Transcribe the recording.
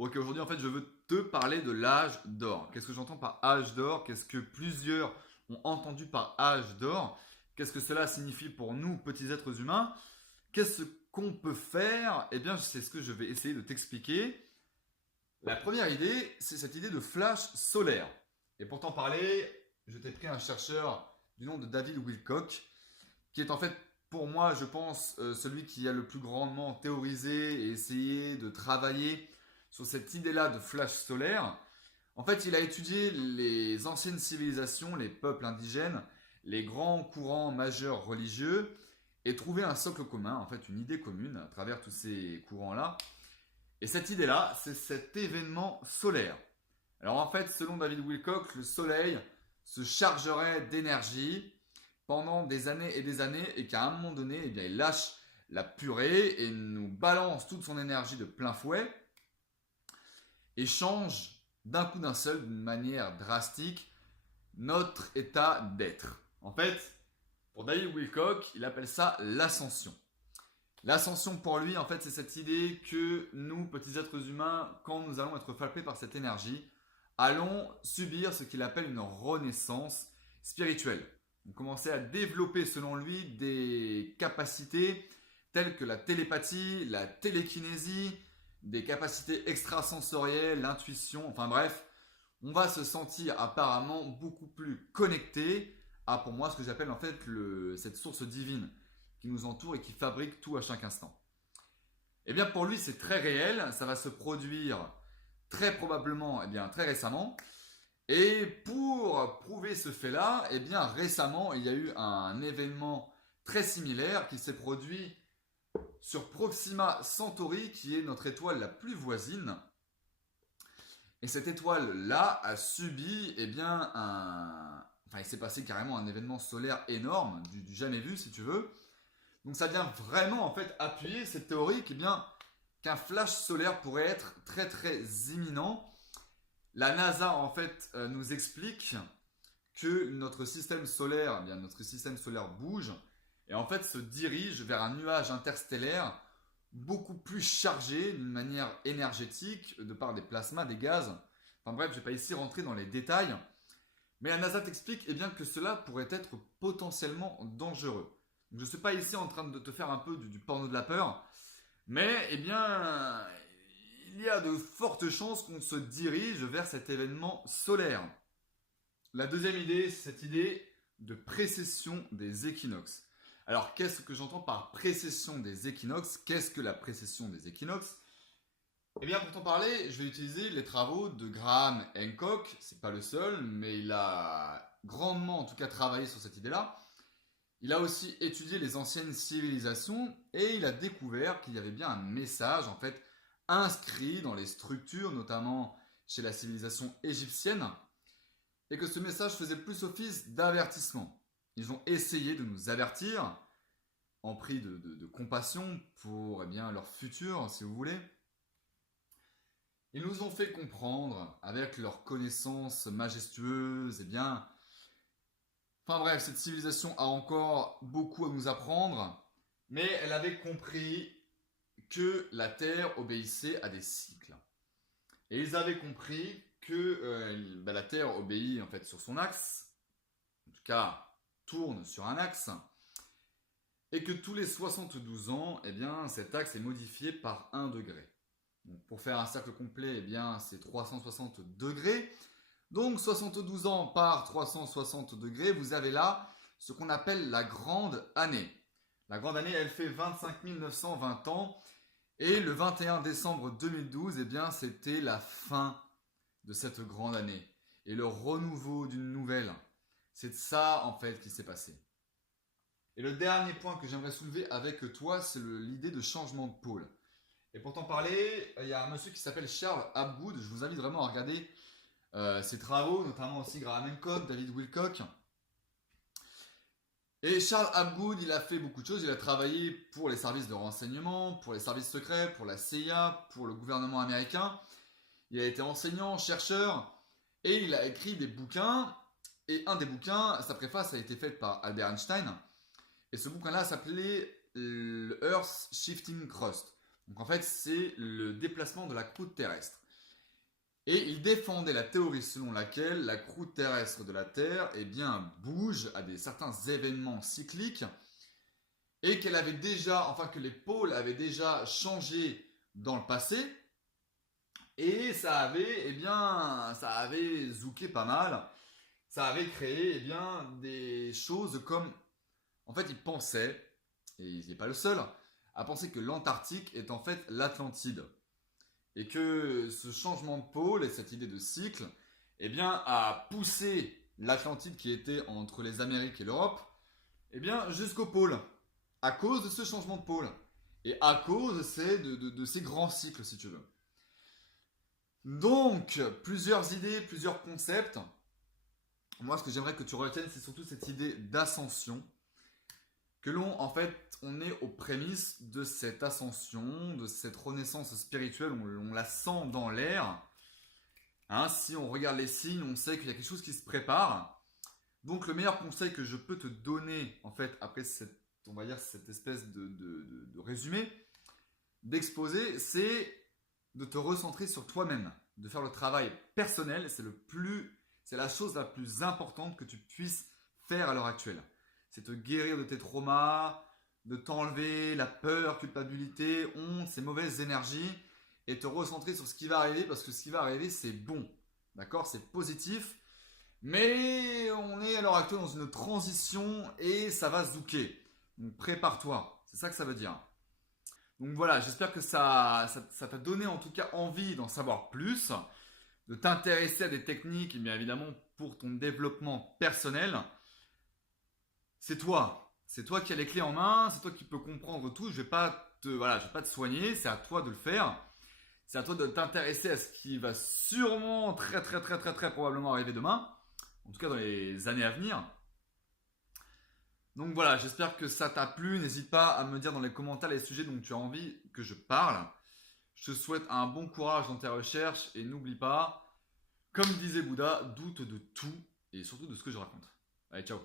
Ok, aujourd'hui en fait je veux te parler de l'âge d'or. Qu'est-ce que j'entends par âge d'or? Qu'est-ce que plusieurs ont entendu par âge d'or? Qu'est-ce que cela signifie pour nous, petits êtres humains? Qu'est-ce qu'on peut faire? Eh bien, c'est ce que je vais essayer de t'expliquer. La première idée, c'est cette idée de flash solaire. Et pour t'en parler, je t'ai pris un chercheur du nom de David Wilcock, qui est en fait, pour moi, je pense, celui qui a le plus grandement théorisé et essayé de travailler sur cette idée-là de flash solaire. En fait, il a étudié les anciennes civilisations, les peuples indigènes, les grands courants majeurs religieux, et trouvé un socle commun, en fait, une idée commune à travers tous ces courants-là. Et cette idée-là, c'est cet événement solaire. Alors en fait, selon David Wilcock, le Soleil se chargerait d'énergie pendant des années et qu'à un moment donné, eh bien, il lâche la purée et nous balance toute son énergie de plein fouet et change d'un coup d'un seul, d'une manière drastique, notre état d'être. En fait, pour David Wilcock, il appelle ça l'ascension. L'ascension pour lui, en fait, c'est cette idée que nous, petits êtres humains, quand nous allons être frappés par cette énergie, allons subir ce qu'il appelle une renaissance spirituelle. On commençait à développer, selon lui, des capacités telles que la télépathie, la télékinésie, des capacités extrasensorielles, l'intuition, enfin bref, on va se sentir apparemment beaucoup plus connecté à, pour moi, ce que j'appelle en fait cette source divine qui nous entoure et qui fabrique tout à chaque instant. Eh bien pour lui c'est très réel, ça va se produire très probablement, très récemment. Et pour prouver ce fait-là, récemment il y a eu un événement très similaire qui s'est produit sur Proxima Centauri, qui est notre étoile la plus voisine. Et cette étoile-là a subi, il s'est passé carrément un événement solaire énorme, du jamais vu si tu veux. Donc ça vient vraiment en fait appuyer cette théorie qu'un flash solaire pourrait être très très imminent. La NASA en fait nous explique que notre système solaire, notre système solaire bouge et en fait se dirige vers un nuage interstellaire beaucoup plus chargé d'une manière énergétique de par des plasmas, des gaz. Enfin bref, je ne vais pas ici rentrer dans les détails. Mais la NASA t'explique que cela pourrait être potentiellement dangereux. Donc, je ne suis pas ici en train de te faire un peu du porno de la peur, mais il y a de fortes chances qu'on se dirige vers cet événement solaire. La deuxième idée, c'est cette idée de précession des équinoxes. Alors, qu'est-ce que j'entends par précession des équinoxes? Qu'est-ce que la précession des équinoxes? Pour t'en parler, je vais utiliser les travaux de Graham Hancock. C'est pas le seul, mais il a grandement, en tout cas, travaillé sur cette idée-là. Il a aussi étudié les anciennes civilisations et il a découvert qu'il y avait bien un message, en fait, inscrit dans les structures, notamment chez la civilisation égyptienne, et que ce message faisait plus office d'avertissement. Ils ont essayé de nous avertir, en prix de compassion pour leur futur, si vous voulez. Ils nous ont fait comprendre, avec leurs connaissances majestueuses, cette civilisation a encore beaucoup à nous apprendre, mais elle avait compris que la Terre obéissait à des cycles. Et ils avaient compris que la Terre obéit en fait sur son axe, en tout cas tourne sur un axe, et que tous les 72 ans, cet axe est modifié par 1 degré. Donc, pour faire un cercle complet, c'est 360 degrés. Donc 72 ans par 360 degrés, vous avez là ce qu'on appelle la grande année. La grande année, elle fait 25 920 ans. Et le 21 décembre 2012, c'était la fin de cette grande année. Et le renouveau d'une nouvelle. C'est ça, en fait, qui s'est passé. Et le dernier point que j'aimerais soulever avec toi, c'est l'idée de changement de pôle. Et pour t'en parler, il y a un monsieur qui s'appelle Charles Hapgood. Je vous invite vraiment à regarder ses travaux, notamment aussi Graham Hancock, David Wilcock. Et Charles Hapgood, il a fait beaucoup de choses. Il a travaillé pour les services de renseignement, pour les services secrets, pour la CIA, pour le gouvernement américain. Il a été enseignant, chercheur, et il a écrit des bouquins. Et un des bouquins, sa préface a été faite par Albert Einstein. Et ce bouquin-là s'appelait Earth Shifting Crust. Donc en fait, c'est le déplacement de la croûte terrestre. Et il défendait la théorie selon laquelle la croûte terrestre de la Terre bouge à certains événements cycliques et qu'elle avait déjà, enfin que les pôles avaient déjà changé dans le passé et ça avait zouké pas mal. Ça avait créé des choses comme, en fait, il pensait, et il n'est pas le seul, à penser que l'Antarctique est en fait l'Atlantide. Et que ce changement de pôle et cette idée de cycle, a poussé l'Atlantide qui était entre les Amériques et l'Europe, jusqu'au pôle, à cause de ce changement de pôle. Et à cause de ces grands cycles, si tu veux. Donc, plusieurs idées, plusieurs concepts. Moi, ce que j'aimerais que tu retiennes, c'est surtout cette idée d'ascension. Que on est aux prémices de cette ascension, de cette renaissance spirituelle, on la sent dans l'air. Hein, si on regarde les signes, on sait qu'il y a quelque chose qui se prépare. Donc le meilleur conseil que je peux te donner, en fait, après cette espèce de résumé, d'exposer, c'est de te recentrer sur toi-même, de faire le travail personnel, c'est la chose la plus importante que tu puisses faire à l'heure actuelle. C'est te guérir de tes traumas, de t'enlever la peur, culpabilité, honte, ces mauvaises énergies et te recentrer sur ce qui va arriver parce que ce qui va arriver c'est bon, d'accord, c'est positif, mais on est à l'heure actuelle dans une transition et ça va zouker. Donc prépare-toi, c'est ça que ça veut dire. Donc voilà, j'espère que ça t'a donné en tout cas envie d'en savoir plus, de t'intéresser à des techniques, bien évidemment pour ton développement personnel. C'est toi qui as les clés en main, c'est toi qui peux comprendre tout. Je vais pas te soigner, c'est à toi de le faire. C'est à toi de t'intéresser à ce qui va sûrement très très très très très probablement arriver demain, en tout cas dans les années à venir. Donc voilà, j'espère que ça t'a plu. N'hésite pas à me dire dans les commentaires les sujets dont tu as envie que je parle. Je te souhaite un bon courage dans tes recherches et n'oublie pas, comme disait Bouddha, doute de tout et surtout de ce que je raconte. Allez, ciao.